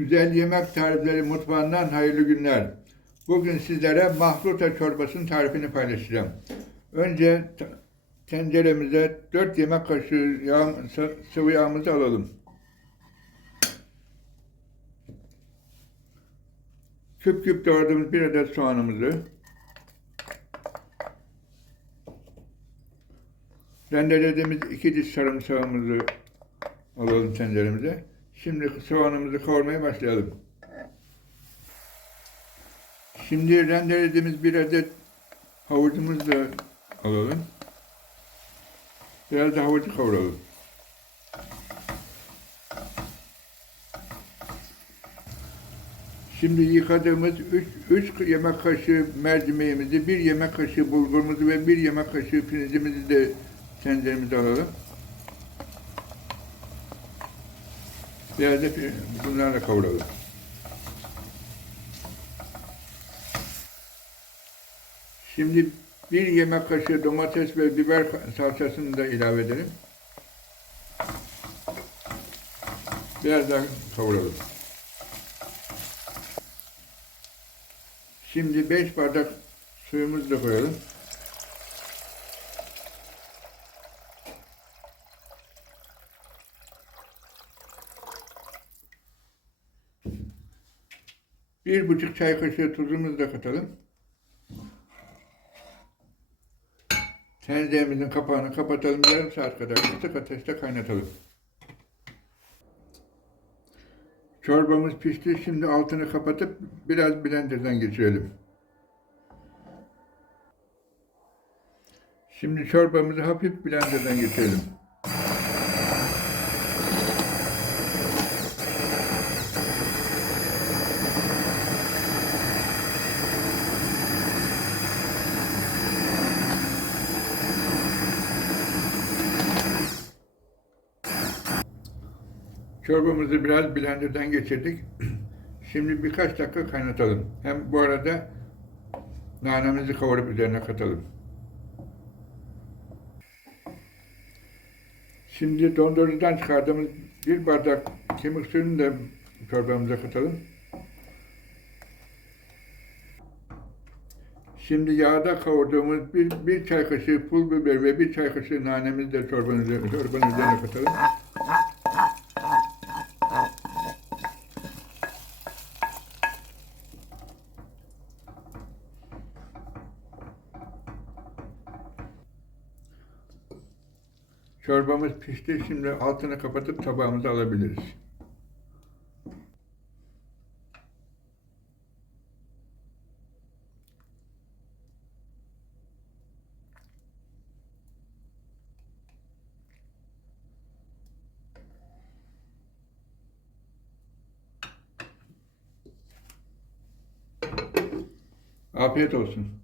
Güzel yemek tarifleri mutfağından hayırlı günler. Bugün sizlere mahruta çorbasının tarifini paylaşacağım. Önce tenceremize 4 yemek kaşığı yağ, sı- sıvı yağımızı alalım. Küp küp doğradığımız bir adet soğanımızı, rendelediğimiz iki diş sarımsağımızı alalım tenceremize. Şimdi soğanımızı kavurmaya başlayalım. Şimdi rendelediğimiz bir adet havucumuzu da alalım. Biraz da havucu kavuralım. Şimdi yıkadığımız 3 yemek kaşığı mercimeğimizi, 1 yemek kaşığı bulgurumuzu ve 1 yemek kaşığı pirincimizi de tenceremize alalım. Pir- bunlarla kavuralım. Şimdi bir yemek kaşığı domates ve biber salçasını da ilave edelim. Biraz daha kavuralım. Şimdi 5 bardak suyumuzu da koyalım. Bir buçuk çay kaşığı tuzumuzu da katalım. Tenceremizin kapağını kapatalım. Yarım saat kadar kısık ateşte kaynatalım. Çorbamız pişti. Şimdi altını kapatıp biraz blenderdan geçirelim. Şimdi çorbamızı hafif blenderdan geçirelim. Çorbamızı biraz blenderdan geçirdik. Şimdi birkaç dakika kaynatalım. Hem bu arada nanemizi kavurup üzerine katalım. Şimdi dondurucudan çıkardığımız bir bardak kemik suyunu da çorbamıza katalım. Şimdi yağda kavurduğumuz bir, bir çay kaşığı pul biber ve bir çay kaşığı nanemizi de çorbanın üzerine, çorbanın üzerine katalım. Çorbamız pişti. Şimdi altını kapatıp tabağımıza alabiliriz. Afiyet olsun.